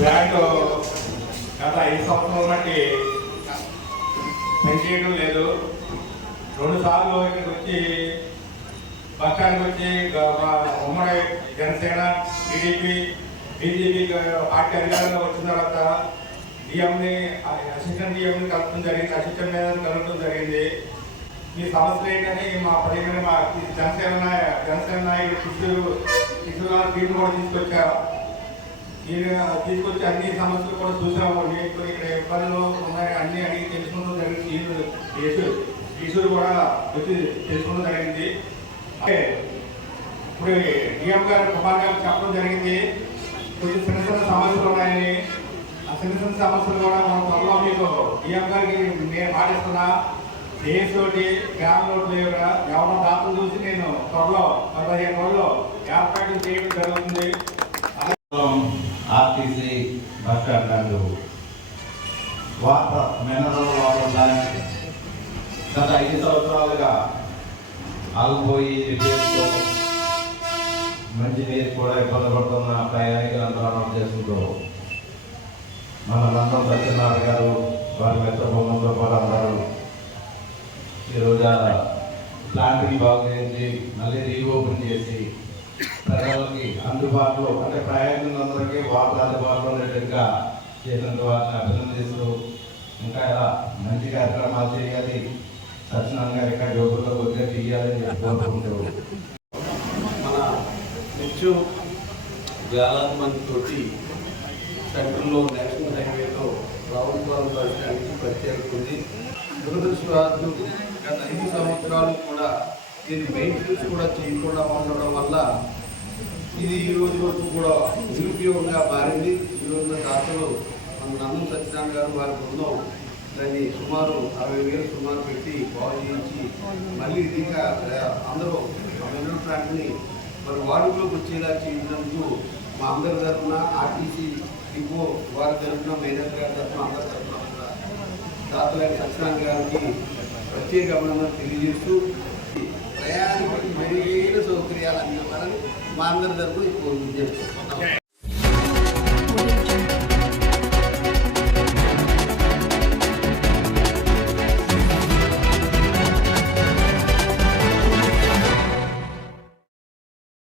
Brand గత ఐదు సంవత్సరాల బట్టి పెంచేయడం లేదు. రెండు సార్లు ఇక్కడికి వచ్చి బస్ స్టాండ్కి వచ్చి ఉమ్మడి జనసేన టీడీపీ బీజేపీ పార్టీ అధికారంలో వచ్చిన తర్వాత డిఎంని అసిస్టెంట్ డిఎంని కలపడం జరిగింది అసిస్టెంట్ మీద కలపడం జరిగింది. మీ సమస్య ఏంటని మా పదిహేను మా జనసేన జనసేన నాయకుడు కిషోర్ కిషోర్ గారు టీం కూడా తీసుకొచ్చారు. తీసుకొచ్చి అన్ని సమస్యలు కూడా చూసాము ఇప్పుడు ఇక్కడ ఇబ్బందులు ఉన్నాయి అన్ని అడిగి తెలుసుకోవడం జరిగింది. ఈశ్వరు యేసు కూడా వచ్చి తెలుసుకోవడం జరిగింది. అంటే ఇప్పుడు డిఎం గారు కుమార్ గారు చెప్పడం జరిగింది. కొంచెం చిన్న చిన్న సమస్యలు ఉన్నాయని. ఆ చిన్న చిన్న సమస్యలు కూడా మనం త్వరలో మీకు డిఎం గారికి నేను పాటిస్తున్నా దేశ్ తోటి గ్రామ రోడ్లు లేవుగా ఎవరో దాతలు చూసి నేను త్వరలో పదిహేను రోజుల్లో ఏర్పాటు చేయడం జరుగుతుంది. RTC bus stand water mineral water plant గత ఐదు సంవత్సరాలుగా ఆగిపోయి రిపేర్తో మంచినీరు కూడా ఇబ్బంది పడుతున్న ప్రయాణికులందరూ అమలు చేస్తుందో మన నందం సత్యనారాయణ గారు వారి మిత్ర బొమ్మలతో కూడా అన్నారు ఈరోజు ప్లాంట్ని బాగు చేసి మళ్ళీ రీఓపెన్ చేసి ప్రజలకి అందుబాటులో అంటే ప్రయాణం వాటర్ అందుబాటులో ఉండేట్టుగా చేసినందుకు వారిని అభినందిస్తూ ఇంకా ఇలా మంచి కార్యక్రమాలు చేయాలి. సత్యనారాయణ గారి ఇక్కడ యువకుల్లో కొద్దిగా తీయాలని కోరుకుంటూ మన నిత్యం వేలాది మంది తోటి సెంటర్లో నేషనల్ హైవేలో రావులపాలెం బస్ స్టాండ్కి ప్రత్యేకత ఉంది. గత ఐదు సంవత్సరాలు కూడా దీని మెయింటెనెన్స్ కూడా చేయకుండా ఉండడం వల్ల ఇది ఈ రోజు వరకు కూడా నిరుపయోగంగా మారింది. ఈ రోజున దాతలు మన నన్ను సత్యనారాయణ గారు వారి బృందం దాన్ని సుమారు అరవై వేలు సుమారు పెట్టి బాగు చేయించి మళ్ళీ ఇంకా అందరూ ఆ మినరల్ ప్లాంట్ని మరి వాడుకలోకి వచ్చేలా చేసినందుకు మా అందరి తరఫున ఆర్టీసీ డిపో వారి తరఫున మేనేజర్ గారి తరఫున అందరి తరఫున కూడా దాతలైన సత్యనారాయణ గారికి ప్రత్యేక అభినందనలు తెలియజేస్తూ ప్రయాణికులకు మెరుగైన సౌకర్యాలు అందివ్వాలని మా అందరి తరపు ఇప్పుడు